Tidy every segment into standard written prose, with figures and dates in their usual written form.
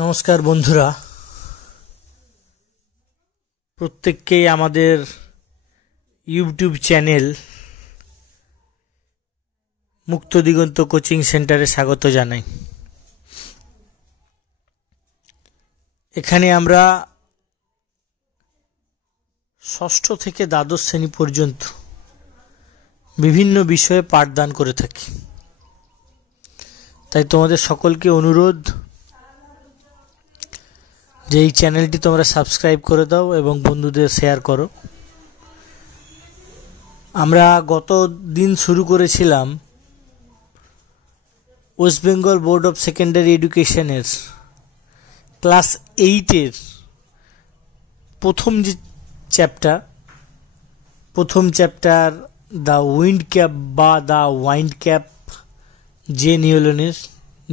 নমস্কার বন্ধুরা, প্রত্যেককেই আমাদের ইউটিউব চ্যানেল মুক্ত দিগন্ত কোচিং সেন্টারে স্বাগত জানাই। এখানে আমরা ষষ্ঠ থেকে দ্বাদশ শ্রেণী পর্যন্ত বিভিন্ন বিষয়ে পাঠদান করে থাকি। তাই তোমাদের সকলকে অনুরোধ যে এই চ্যানেলটি তোমরা সাবস্ক্রাইব করে দাও এবং বন্ধুদের শেয়ার করো। আমরা গত দিন শুরু করেছিলাম West Bengal board of secondary এডুকেশনের ক্লাস 8-এর প্রথম চ্যাপ্টার দ্য উইন্ড ক্যাপ বা দ্য ওয়াইন্ড ক্যাপ, যে নিওলনের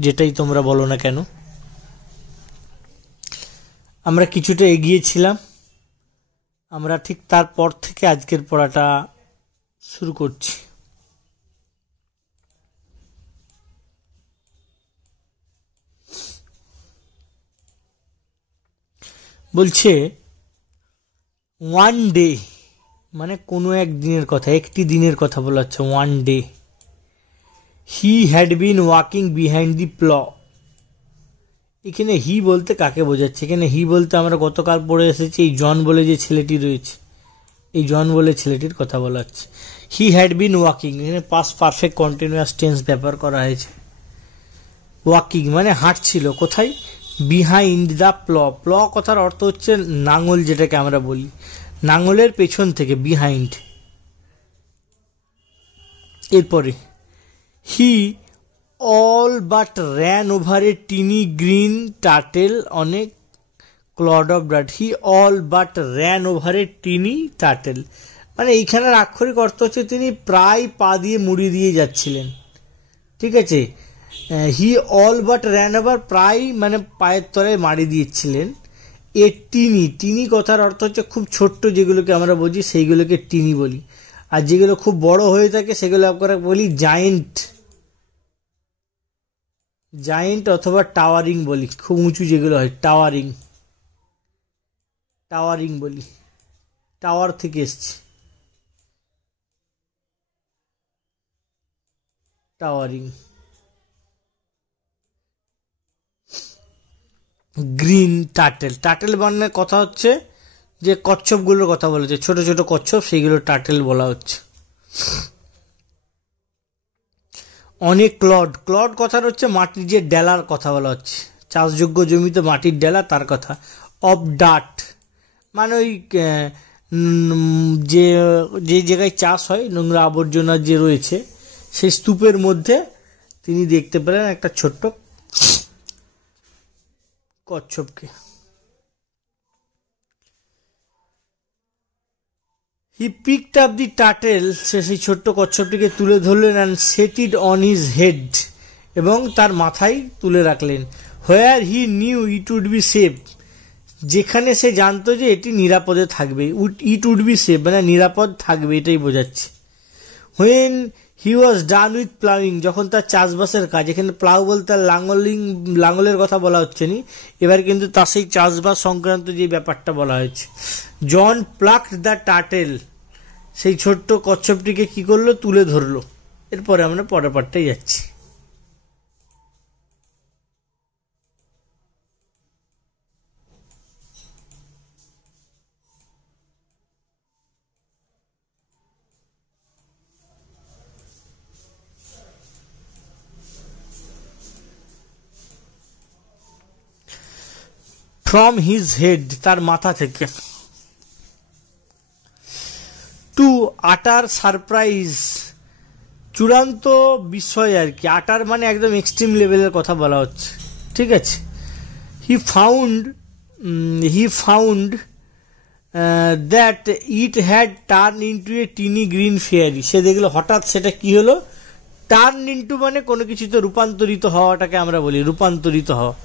যেটাই তোমরা বলো না কেন, আমরা কিছুটা এগিয়েছিলাম। আমরা ঠিক তারপর থেকে আজকের পড়াটা শুরু করছি। বলছে ওয়ান ডে মানে কোনো এক দিনের কথা, একটি দিনের কথা বলা হচ্ছে। One day he had been walking behind the প্ল। এখানে হি বলতে কাকে বোঝাচ্ছে? এখানে হি বলতে আমরা গতকাল পড়ে এসেছি এই জন বলে যে ছেলেটি রয়েছে, এই জন বলে ছেলেটির কথা বলা হচ্ছে। হি হ্যাড বিন ওয়াকিং, এখানে পাস্ট পারফেক্ট কন্টিনিউয়াস টেন্স ব্যবহার করা হয়েছে। ওয়াকিং মানে হাঁটছিল, কোথায়? Behind the প্ল। প্ল কথার অর্থ হচ্ছে নাঙল, যেটাকে আমরা বলি নাঙলের পেছন থেকে, বিহাইন্ড। এরপরে হি all but ran over a teeny green turtle on a clod of blood. He all but ran over a teeny turtle, মানে এইখানের আক্ষরিক অর্থ হচ্ছে তিনি প্রায় পা দিয়ে মুড়ি দিয়ে যাচ্ছিলেন। ঠিক আছে, হি অল বাট র্যান ওভার, প্রায় মানে পায়ের তলায় মারি দিয়েছিলেন। এ টিনি, টিনি কথার অর্থ হচ্ছে খুব ছোট্ট, যেগুলোকে আমরা বুঝি সেইগুলোকে টিনি বলি, আর যেগুলো খুব বড় হয়ে থাকে সেগুলো আমরা বলি জায়েন্ট, জায়েন্ট অথবা টাওয়ারিং বলি। খুব উঁচু যেগুলো হয় টাওয়ারিং, টাওয়ারিং বলি, টাওয়ার থেকে এসছে টাওয়ারিং। গ্রিন টার্টেল, টার্টেল বানানোর কথা হচ্ছে যে কচ্ছপগুলোর কথা বলেছে, ছোট ছোট কচ্ছপ, সেইগুলো টার্টেল বলা হচ্ছে। অনেক ক্লড, ক্লড কথার হচ্ছে মাটির যে ডেলার কথা বলা হচ্ছে, চাষযোগ্য জমিতে মাটির ডেলা, তার কথা। অফ ডাট মানে ওই যে যে জায়গায় চাষ হয়, নোংরা আবর্জনা যে রয়েছে, সেই স্তূপের মধ্যে তিনি দেখতে পেলেন একটা ছোট্ট কচ্ছপকে। He picked up the turtle, সে সেই ছোট্ট কচ্ছপটিকে তুলে ধরলেন, and set it on his head, এবং তার মাথায় তুলে রাখলেন। Where he knew it would be safe, যেখানে সে জানতো যে এটি নিরাপদে থাকবে। ইট উড বি সেফ মানে নিরাপদ থাকবে, এটাই বোঝাচ্ছে। When he was done with ploughing, যখন তার চাষবাসের কাজ, এখানে প্লাউ বলতে লাঙলের কথা বলা হচ্ছে নি, এবার কিন্তু তার সেই চাষবাস সংক্রান্ত যে ব্যাপারটা বলা হয়েছে। জন প্লাকড দ্য টার্টেল, সেই ছোট্ট কচ্ছপটিকে কি করলো? তুলে ধরলো। এরপরে আমরা পরের পাঠটাই যাচ্ছি। ফ্রম হিজ হেড, তার মাথা থেকে। টু আটার সারপ্রাইজ, চূড়ান্ত বিস্ময় আর কি। আটার মানে একদম এক্সট্রিম লেভেলের কথা বলা হচ্ছে। ঠিক আছে, he found that it had turn into a tiny green fairy, সে দেখলো হঠাৎ সেটা কি হলো? টার্ন ইন্টু মানে কোনো কিছুতে রূপান্তরিত হওয়াটাকে আমরা বলি রূপান্তরিত হওয়া,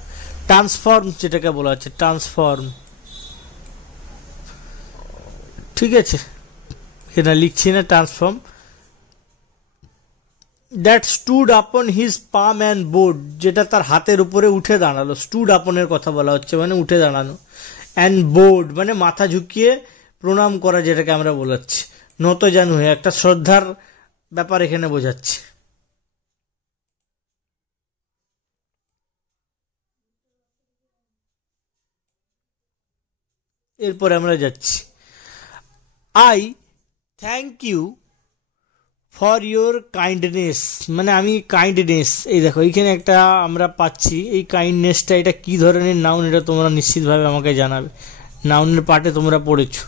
ট্রান্সফর্ম যেটাকে বলা হচ্ছে, ট্রান্সফর্ম। ঠিক আছে, এটা লিখছি না, transform. That stood upon his palm and board, যেটা তার হাতের উপরে উঠে দাঁড়ালো। স্টুড আপনের কথা বলা হচ্ছে, মানে উঠে দাঁড়ানো। অ্যান্ড বোর্ড মানে মাথা ঝুঁকিয়ে প্রণাম করা, যেটাকে আমরা বলাচ্ছি নত জানু হয়ে, একটা শ্রদ্ধার ব্যাপার এখানে বোঝাচ্ছে। এরপরে আমরা যাচ্ছি, I thank you for your kindness, মানে আমি কাইন্ডনেস, এই দেখো এইখানে একটা আমরা পাচ্ছি, এই কাইন্ডনেসটা এটা কি ধরনের নাউন, এটা তোমরা নিশ্চিতভাবে আমাকে জানাবে, নাউনের পার্টে তোমরা পড়েছো।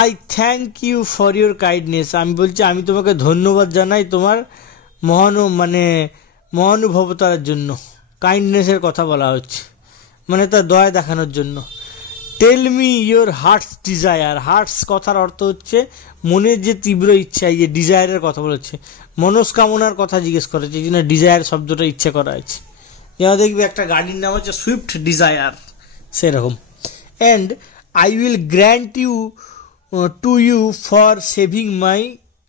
I thank you for your kindness, আমি বলছি আমি তোমাকে ধন্যবাদ জানাই তোমার মহানুভবতার জন্য। কাইন্ডনেসের কথা বলা হচ্ছে, মানে তার দয়া দেখানোর জন্য। Tell me your heart's desire, heart's কথার অর্থ হচ্ছে মনের যে তীব্র ইচ্ছা, এই যে ডিজায়ারের কথা বলেছে, মনস্কামনার কথা জিজ্ঞেস করেছে, এই জন্য ডিজায়ার শব্দটা ইচ্ছা করা আছে। যেমন দেখবি একটা গাড়ির নাম হচ্ছে সুইফট ডিজায়ার, সেরকম। And I will grant you to you for saving my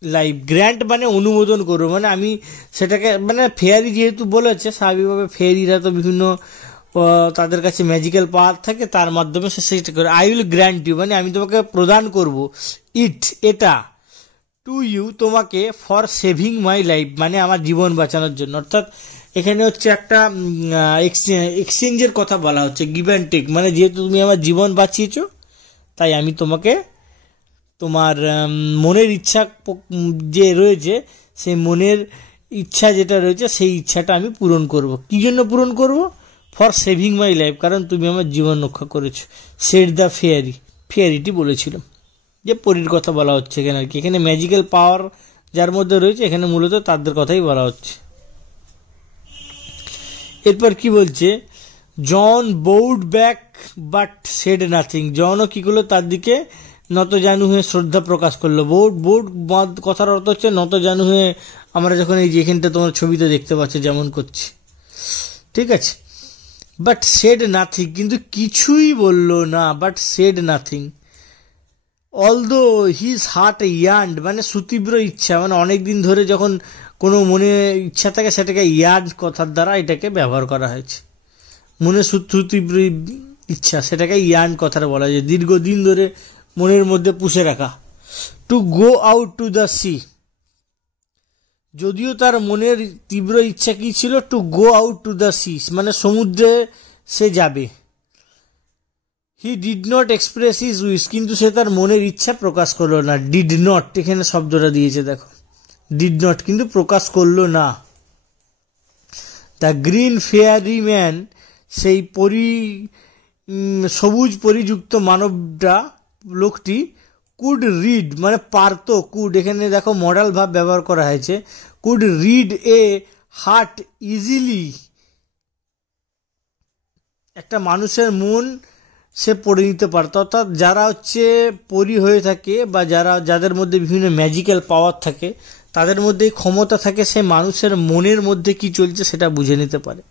life, grant মানে অনুমোদন করবো, মানে আমি সেটাকে, মানে ফেয়ারি যেহেতু বলেছে, স্বাভাবিকভাবে ফেয়ারিরা তো বিভিন্ন তাদের কাছে ম্যাজিক্যাল পাওয়ার থাকে, তার মাধ্যমে সে সেটা করে। আই উইল গ্র্যান্ট ইউ মানে আমি তোমাকে প্রদান করব, ইট এটা, টু ইউ তোমাকে, ফর সেভিং মাই লাইফ মানে আমার জীবন বাঁচানোর জন্য। অর্থাৎ এখানে হচ্ছে একটা এক্সচেঞ্জের কথা বলা হচ্ছে, গিভ অ্যান্ড টেক, মানে যেহেতু তুমি আমার জীবন বাঁচিয়েছো তাই আমি তোমাকে তোমার মনের ইচ্ছা যে রয়েছে, সেই মনের ইচ্ছা যেটা রয়েছে সেই ইচ্ছাটা আমি পূরণ করব। কি জন্য পূরণ করব? ফর সেভিং মাই লাইফ, কারণ তুমি আমার জীবন রক্ষা করেছো। সেড দ্য ফেয়ারি, ফেয়ারিটি বলেছিল, যে পরীর কথা বলা হচ্ছে এখানে আর কি। এখানে ম্যাজিক্যাল পাওয়ার যার মধ্যে রয়েছে, এখানে মূলত তাদের কথাই বলা হচ্ছে। এরপর কি বলছে, জন বোউড ব্যাক বাট সেড নাথিং, জনও কি করলো, তার দিকে নত জানু হয়ে শ্রদ্ধা প্রকাশ করলো। বোর্ড কথার অর্থ হচ্ছে নত জানু হয়ে, আমরা যখন এই যে এখানটা তোমার ছবিতে দেখতে পাচ্ছি যেমন করছি, ঠিক আছে। বাট সেড নাথিং, কিন্তু কিছুই বললো না, but said nothing. Although his heart yearned, মানে সুতীব্র ইচ্ছা, মানে অনেকদিন ধরে যখন কোনো মনে ইচ্ছা থাকে সেটাকে ইয়ার্ন কথার দ্বারা এটাকে ব্যবহার করা হয়েছে। মনে সুতীব্র ইচ্ছা, সেটাকে ইয়ার্ন কথাটা বলা যায়, দীর্ঘদিন ধরে মনের মধ্যে পুষে রাখা। To go out to the sea, যদিও তার মনের তীব্র ইচ্ছা কি ছিল, to go out to the sea মানে সমুদ্রে সে যাবে। He did not express his wish, কিন্তু সে তার মনের ইচ্ছা প্রকাশ করলো না। ডিড নট এখানে শব্দটা দিয়েছে দেখো, ডিড নট কিন্তু প্রকাশ করলো না। দ্য গ্রিন ফেয়ারি ম্যান, সেই সবুজ পরিযুক্ত মানবটা, লোকটি, কুড রিড মানে পারতো, কুড এখানে দেখো মডাল ভাব ব্যবহার করা হয়েছে, could read a heart easily, একটা মানুষের মন সে পড়ে নিতে পারত। অর্থাৎ যারা হচ্ছে পরি হয়ে থাকে, বা যাদের মধ্যে বিভিন্ন ম্যাজিক্যাল পাওয়ার থাকে, তাদের মধ্যে ক্ষমতা থাকে সে মানুষের মনের মধ্যে কি চলছে সেটা বুঝে নিতে পারে।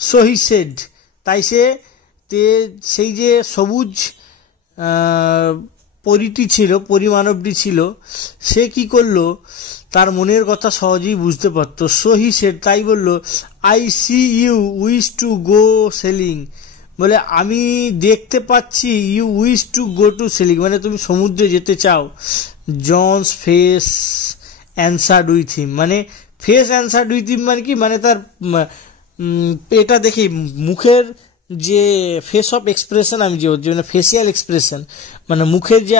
সো হি সেড, তাই সেই যে সবুজ পরিটি ছিল, পরিমানবটি ছিল, সে কি করলো, তার মনের কথা সহজেই বুঝতে পারতো। সো হি সেড, তাই বললো, I see you wish to go sailing, বলে আমি দেখতে পাচ্ছি, you wish to go to sailing মানে তুমি সমুদ্রে যেতে চাও। John's face answered with him, মানে ফেস অ্যান্সার্ড উইথ হিম মানে কি, মানে তার এটা দেখি মুখের যে ফেস অফ এক্সপ্রেশন, আমি যে মানে ফেসিয়াল এক্সপ্রেশন, মানে মুখের যে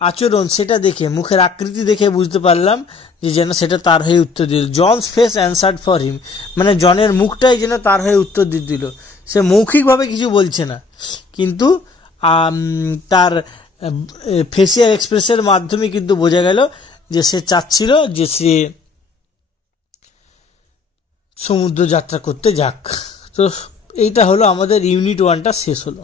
আচরণ, সেটা দেখে, মুখের আকৃতি দেখে বুঝতে পারলাম যে যেন সেটা তার হয়ে উত্তর দিল। John's face answered for him, মানে জনের মুখটাই যেন তার হয়ে উত্তর দিল। সে মৌখিকভাবে কিছু বলছে না, কিন্তু তার ফেসিয়াল এক্সপ্রেশনের মাধ্যমে কিন্তু বোঝা গেল যে সে চাচ্ছিল যে সে সমুদ্র যাত্রা করতে যাক। তো এইটা হলো আমাদের ইউনিট 1টা শেষ হলো।